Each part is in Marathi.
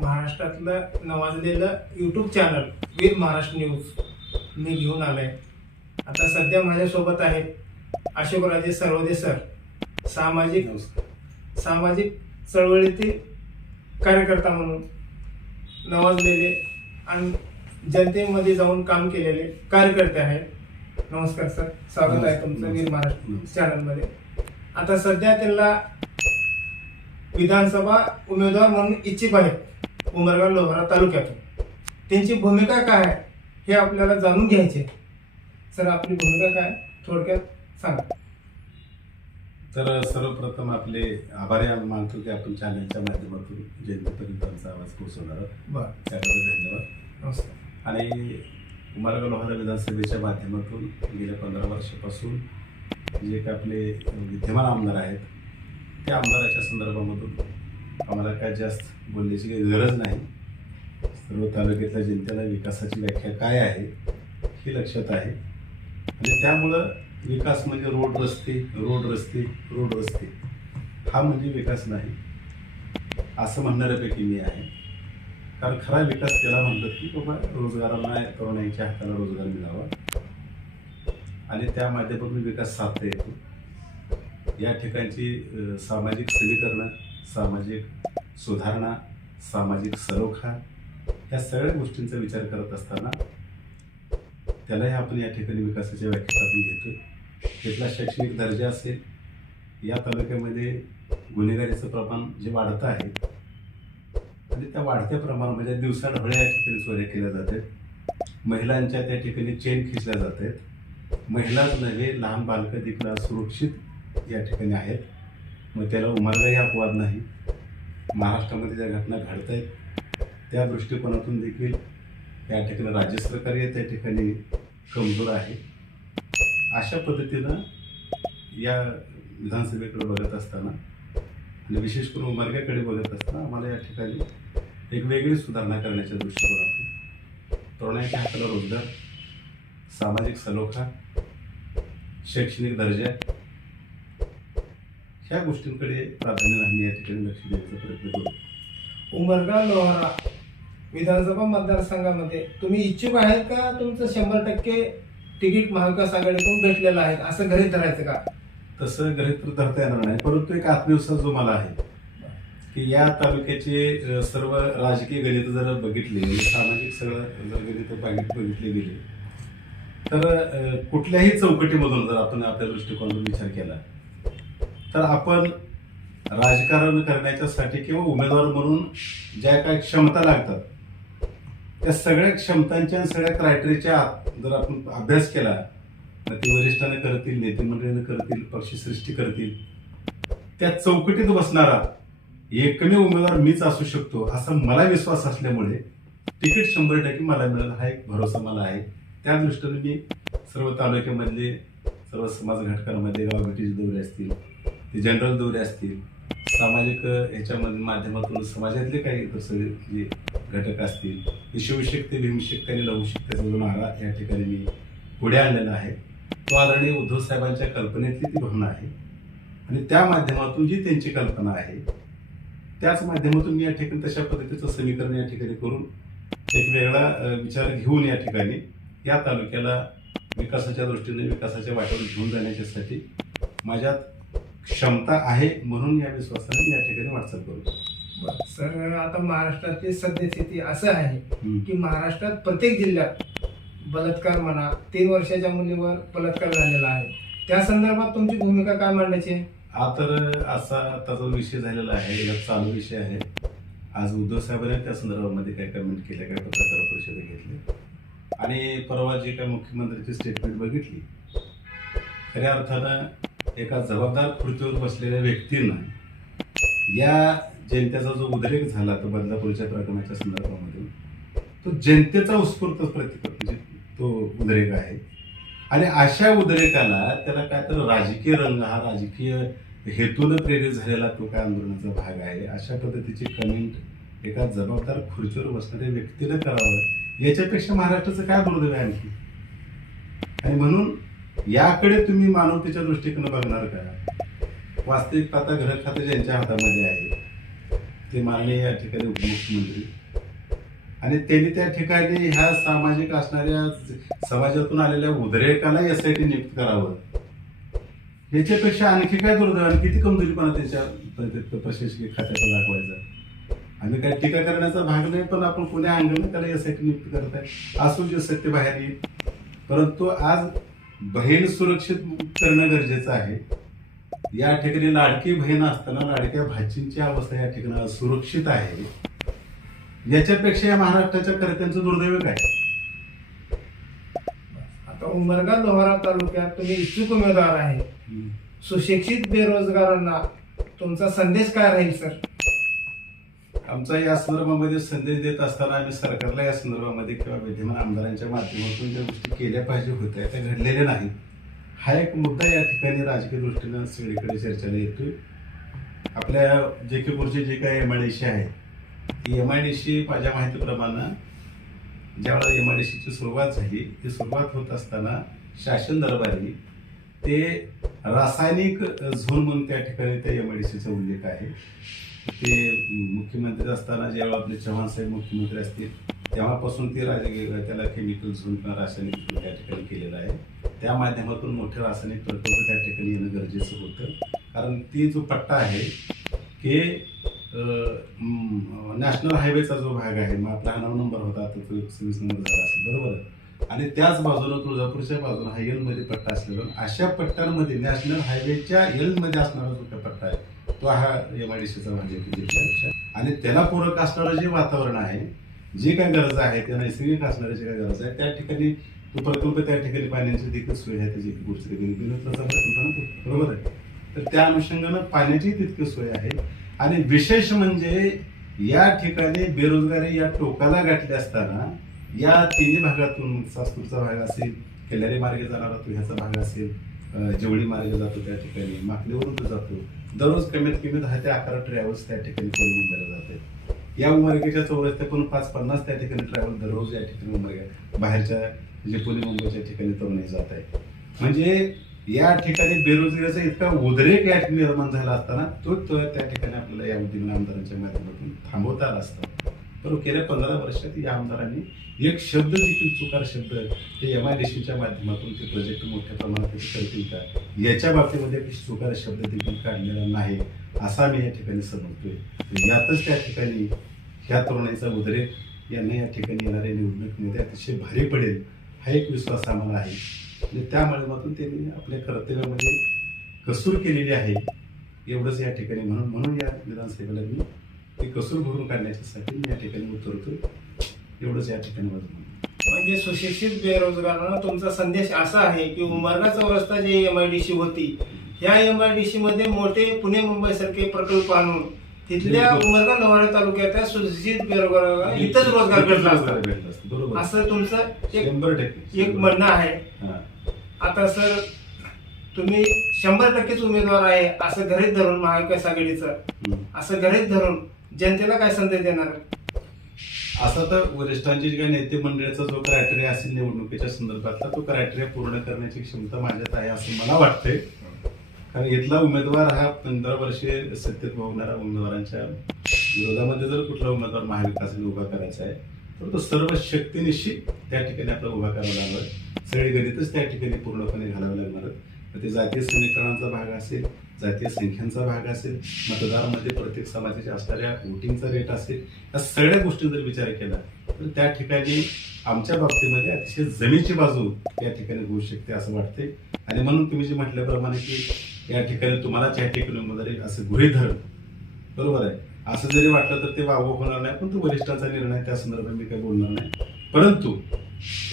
महाराष्ट्रातलं नावाजलेलं YouTube channel Veer Maharashtra news मी घेऊन आलोय. आता सध्या माझ्यासोबत आहेत अशोकराजे सर्वदे सर सामाजिक सामाजिक चळवळीतील कार्यकर्ता म्हणून नावाजलेले आणि जनतेमध्ये जाऊन काम केलेले कार्यकर्ते आहेत. नमस्कार सर स्वागत आहे तुमचं वीर महाराष्ट्र चॅनलमध्ये आता सध्या त्यांना विधानसभा उमेदवार म्हणून इच्छुक आहेत. उमरगा लोहारा तालुक्यातून. त्यांची भूमिका काय आहे हे आपल्याला जाणून घ्यायचे सर आपली भूमिका काय थोडक्यात सांगा. तर सर्वप्रथम आपले आभारी मानतो की आपण चॅनलच्या माध्यमातून जनतेपर्यंत आमचा आवाज पोहोचवणार आहोत. त्याबद्दल धन्यवाद. आणि उमरगा लोहारा विधानसभेच्या माध्यमातून गेल्या पंधरा वर्षापासून जे काही आपले विद्यमान आमदार आहेत त्या आमदाराच्या संदर्भामधून आम्हाला काय जास्त बोलण्याची काही गरज नाही. सर्व तालुक्यातल्या जनतेला विकासाची व्याख्या काय आहे हे लक्षात आहे. आणि त्यामुळं विकास म्हणजे रोड रस्ते रोड रस्ते रोड रस्ते. हा म्हणजे विकास नाही. असं म्हणणाऱ्यापैकी मी आहे. कारण खरा विकास त्याला म्हणतात की बाबा रोजगाराला तरुणांच्या हाताला रोजगार मिळावा. आणि त्या माध्यमातून विकास साधता येतो. या ठिकाणची सामाजिक समीकरणं सामाजिक सुधारणा सामाजिक सरोखा या सगळ्या गोष्टींचा विचार करत असताना त्यालाही आपण या ठिकाणी विकासाच्या व्याख्यात आपण तिथला शैक्षणिक दर्जा असेल या तालुक्यामध्ये गुन्हेगारीचं प्रमाण जे वाढतं आहे आणि त्या वाढत्या प्रमाणामध्ये म्हणजे दिवसाढवळ्या या ठिकाणी चोऱ्या केल्या जातात. महिलांच्या त्या ठिकाणी चेन खिचल्या जात आहेत महिलाच नव्हे लहान बालकं देखील सुरक्षित या ठिकाणी आहेत. मग त्याला उमरलाही अपवाद नाही. महाराष्ट्रामध्ये ज्या घटना घडत आहेत त्या दृष्टिकोनातून देखील या ठिकाणी राज्य सरकारही त्या ठिकाणी कमजोर आहे. अशा पद्धतीनं या विधानसभेकडे बघत असताना आणि विशेष करून उमरग्याकडे बघत असताना आम्हाला या ठिकाणी एक वेगळी सुधारणा करण्याच्या दृष्टिकोनातून तरुणांच्या हाताला रोजगार सामाजिक सलोखा शैक्षणिक दर्जा ह्या गोष्टींकडे प्राधान्य नाही या ठिकाणी लक्ष देण्याचा प्रयत्न करू. उमरगा लोहारा विधानसभा मतदारसंघामध्ये तुम्ही इच्छुक आहेत का? तुमचं शंभर टक्के तिकीट महाविकास आघाडीतून भेटलेलं आहे. असं घरी धरायचं का? तसं घरीत तर धरता येणार नाही. परंतु एक आत्मविश्वास जो मला आहे की या तालुक्याचे सर्व राजकीय गणित जर बघितले सामाजिक सगळं जर गणित बघितले गेले तर कुठल्याही चौकटीमधून जर आपण आपल्या दृष्टिकोनातून विचार केला तर आपण राजकारण करण्याच्यासाठी किंवा उमेदवार म्हणून ज्या काही क्षमता लागतात त्या सगळ्या क्षमतांच्या सगळ्या क्रायटेरियाच्या जर आपण अभ्यास केला तर ते वरिष्ठांनी करतील नेते मंडळीने करतील पक्षसृष्टी करतील. त्या चौकटीत बसणारा एकमेव उमेदवार मीच असू शकतो असा मला विश्वास असल्यामुळे तिकीट शंभर टक्के मला मिळेल हा एक भरोसा मला आहे. त्या दृष्टीने मी सर्व तालुक्यामधले सर्व समाज घटकांमध्ये गावभेटीचे दौरे असतील ते जनरल दौरे असतील सामाजिक ह्याच्यामध्ये माध्यमातून समाजातले काही इतर जे घटक असतील ते शिवशक्ती भीमशक्ती आणि लघुशक्तीचा जो नारा या ठिकाणी मी पुढे आणलेला आहे. तो आदरणीय उद्धव साहेबांच्या कल्पनेतली ती भावना आहे. आणि त्या माध्यमातून जी त्यांची कल्पना आहे त्याच माध्यमातून मी या ठिकाणी तशा पद्धतीचं समीकरण या ठिकाणी करून एक वेगळा विचार घेऊन या ठिकाणी या तालुक्याला विकासाच्या दृष्टीने विकासाच्या वाटेवर घेऊन जाण्याच्यासाठी माझ्यात क्षमता आहे म्हणून या विश्वासाने या ठिकाणी वाटचाल करतो सर आता महाराष्ट्राची सद्यस्थिती असं आहे. की महाराष्ट्रात प्रत्येक जिल्ह्यात बलात्कार म्हणा तीन वर्षाच्या मुलीवर बलात्कार झालेला आहे. त्या संदर्भात तुमची भूमिका काय मांडायची? हा तर असा त्याचा विषय झालेला आहे चालू विषय आहे. आज उद्धव साहेबांनी त्या संदर्भामध्ये काही कमेंट केल्या काही पत्रकार परिषदे घेतली. आणि परवा जी काही मुख्यमंत्र्यांची स्टेटमेंट बघितली खऱ्या अर्थानं एका जबाबदार खुर्चीवर बसलेल्या व्यक्तीनं या जनतेचा जो उद्रेक झाला तो बदलापूरच्या प्रकरणाच्या संदर्भामध्ये तो जनतेचा उत्स्फूर्त प्रति म्हणजे तो उद्रेक आहे. आणि अशा उद्रेकाला त्याला काय तर राजकीय रंग हा राजकीय हेतून प्रेरित झालेला तो काय आंदोलनाचा भाग आहे अशा पद्धतीची कमेंट एका जबाबदार खुर्चीवर बसणाऱ्या व्यक्तीनं करावं याच्यापेक्षा महाराष्ट्राचं काय दुर्दैव आणखी? आणि म्हणून याकडे तुम्ही मानवतेच्या दृष्टिकोन बघणार का? वास्तविक आता घर खातं ज्यांच्या हातामध्ये आहे ते माननीय या ठिकाणी उपमुख्यमंत्री. आणि त्यांनी त्या ठिकाणी ह्या सामाजिक असणाऱ्या समाजातून आलेल्या उद्रेकाला एस आय टी नियुक्त करावं. याच्यापेक्षा आणखी काय दुर्दैव आणि किती कमजोरीपणा त्याच्या प्रशासकीय खात्याचा दाखवायचा? आम्ही काय टीका करण्याचा भाग नाही पण आपण पुण्या अंगाने त्याला एस आय टी नियुक्त करत आहे. असू जे सत्य बाहेर येईल. परंतु आज बहीण सुरक्षित करणं गरजेचं आहे. या ठिकाणी लाडकी बहीण असताना लाडक्या भाचींची अवस्था या ठिकाणी सुरक्षित आहे. याच्यापेक्षा या महाराष्ट्राच्या कर्त्यांचं दुर्दैव काय? आता उमरगा लोहारा तालुक्यात तुम्ही इच्छुक उमेदवार आहे. सुशिक्षित बेरोजगारांना तुमचा संदेश काय राहील सर? आमचा या संदर्भामध्ये संदेश देत असताना आम्ही सरकारला या संदर्भामध्ये किंवा विद्यमान आमदारांच्या माध्यमातून ज्या गोष्टी केल्या पाहिजे होत्या त्या घडलेल्या नाहीत. हा एक मुद्दा या ठिकाणी राजकीय दृष्टीनं सगळीकडे चर्चेला येतोय. आपल्या जे के पुढचे जे काही एम आय डी सी आहे ती एम आय डी सी माझ्या माहितीप्रमाणे ज्यावेळेला एम आय डी सीची सुरुवात झाली ती सुरुवात होत असताना शासन दरबारी ते रासायनिक झोन म्हणून त्या ठिकाणी त्या एम आय डी सीचा उल्लेख आहे. ते मुख्यमंत्री असताना जेव्हा आपले चव्हाण साहेब मुख्यमंत्री असतील तेव्हापासून ते राजकीय त्याला केमिकल झोन किंवा रासायनिक त्या ठिकाणी केलेलं आहे. त्या माध्यमातून मोठे रासायनिक प्रकल्प त्या ठिकाणी येणं गरजेचं होतं. कारण ती जो पट्टा आहे की नॅशनल हायवेचा जो भाग आहे मग आपला नऊ नंबर होता आता तो सव्वीस नंबर झाला असेल बरोबर आहे. आणि त्याच बाजूला तुळजापूरच्या बाजूला हा एलमध्ये पट्टा असलेला अशा पट्ट्यांमध्ये नॅशनल हायवेच्या एलमध्ये असणारा जो पट्टा आहे तो हा एम आय डी सीचा भाग म्हणजे किती आणि त्याला पूरक असणारं जे वातावरण आहे जे काय गरज आहे त्या नैसर्गिक असणाऱ्या जे काय गरज आहे त्या ठिकाणी तो प्रकल्प त्या ठिकाणी पाण्याची देखील सोय आहे त्याची प्रकल्प बरोबर आहे? तर त्या अनुषंगानं पाण्याची तितकी सोय आहे. आणि विशेष म्हणजे या ठिकाणी बेरोजगारी या टोकाला गाठली असताना या तिन्ही भागातून सास्तूरचा भाग असेल केल्यारी मार्गे जाणारा तो ह्याचा भाग असेल जेवढी मार्गे जातो त्या ठिकाणी माकलीवरून तो जातो. दररोज कमीत कमी दहा ते अकरा ट्रॅव्हल्स त्या ठिकाणी पुणे मुंबईला जाते. या उमरगेच्या चौरस्त्यातून पाच पन्नास त्या ठिकाणी ट्रॅव्हल दररोज या ठिकाणी उमरग्या बाहेरच्या जे पुणे मुंबईच्या ठिकाणी तरुणाई जात आहे. म्हणजे या ठिकाणी बेरोजगारीचा इतका उद्रेक या ठिकाणी निर्माण झाला असताना तो त्या ठिकाणी आपल्याला या उद्योग आमदारांच्या माध्यमातून थांबवता आला असता. परंतु गेल्या पंधरा वर्षात या आमदारांनी एक शब्द देखील चुकार शब्द ते एम आय डी सीच्या माध्यमातून ते प्रोजेक्ट मोठ्या प्रमाणात करतील का? याच्या बाबतीमध्ये चुकार शब्द देखील काढलेला नाही असा मी या ठिकाणी समजतोय. यातच त्या ठिकाणी ह्या तरुणाईचा उद्रेक यांना या ठिकाणी येणाऱ्या निवडणुकीमध्ये अतिशय भारी पडेल हा एक विश्वास आम्हाला आहे. आणि त्या माध्यमातून त्यांनी आपल्या कर्तव्यामध्ये कसूर केलेली आहे एवढंच या ठिकाणी म्हणून म्हणून या विधानसभेला मी ती कसूर भरून काढण्याच्यासाठी मी या ठिकाणी उतरतोय एवढंच या ठिकाणी माझं. म्हणजे सुशिक्षित बेरोजगारांना तुमचा संदेश असा आहे की उमरगा चौरस्ता जे एम आय डी सी होती ह्या एम आय डी सी मध्ये मोठे पुणे मुंबई सारखे प्रकल्प आणून तिथल्या बिलकुल. उमरगा लोहारा तालुक्याच्या सुशिक्षित बेरोजगारांना इथंच रोजगार भेटला असता असं तुमचं एक एक म्हणणं आहे हा. आता सर तुम्ही शंभर टक्केच उमेदवार आहे असं घरीच धरून महाविकास आघाडीचं. असं घरीच धरून जनतेला काय संदेश देणार? असं तर वरिष्ठांची जी काही नेते मंडळाचा जो क्रायटेरिया असेल निवडणुकीच्या संदर्भातला तो क्रायटेरिया पूर्ण करण्याची क्षमता माझ्यात आहे असं मला वाटतंय. कारण इथला उमेदवार हा पंधरा वर्षे सत्तेत भोगणाऱ्या उमेदवारांच्या विरोधामध्ये जर कुठला उमेदवार महाविकासाने उभा करायचा आहे तर तो सर्व शक्तीनिशी त्या ठिकाणी आपला उभा करावा लागणार. सगळी गणितच त्या ठिकाणी पूर्णपणे घालावं लागणार. तर ते जातीय समीकरणांचा भाग असेल जातीय संख्यांचा भाग असेल मतदारामध्ये प्रत्येक समाजाच्या असणाऱ्या वोटिंगचा रेट असेल या सगळ्या गोष्टी जर विचार केला तर त्या ठिकाणी आमच्या बाबतीमध्ये अतिशय जमीची बाजू या ठिकाणी होऊ शकते असं वाटते. आणि म्हणून तुम्ही जे म्हटल्याप्रमाणे की या ठिकाणी तुम्हाला त्या ठिकाणी असं गृहीत धर बरोबर आहे? असं जरी वाटलं तर ते वावं होणार नाही पण तो वरिष्ठांचा निर्णय त्या संदर्भात मी काही बोलणार नाही. परंतु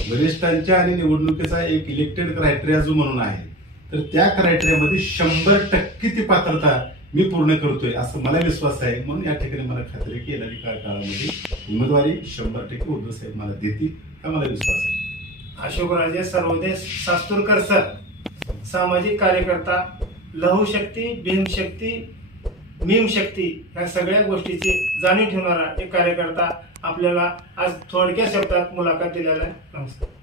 वरिष्ठांच्या आणि निवडणुकीचा एक इलेक्टेड क्रायटेरिया जो म्हणून आहे तर त्या क्रायटेरियामध्ये शंभर टक्के ती पात्रता मी पूर्ण करतोय असं मला विश्वास आहे. म्हणून या ठिकाणी मला खात्री की येणारी काळ काळामध्ये उमेदवारी शंभर टक्के उद्धव साहेब मला देतील हा मला विश्वास आहे. अशोकराजे सर्वोदय सास्तुरकर सर सामाजिक कार्यकर्ता लहू शक्ती भीमशक्ती मीम शक्ती ह्या सगळ्या गोष्टीची जाणीव ठेवणारा एक कार्यकर्ता आपल्याला आज थोडक्या शब्दात मुलाखत दिलेला आहे. नमस्कार.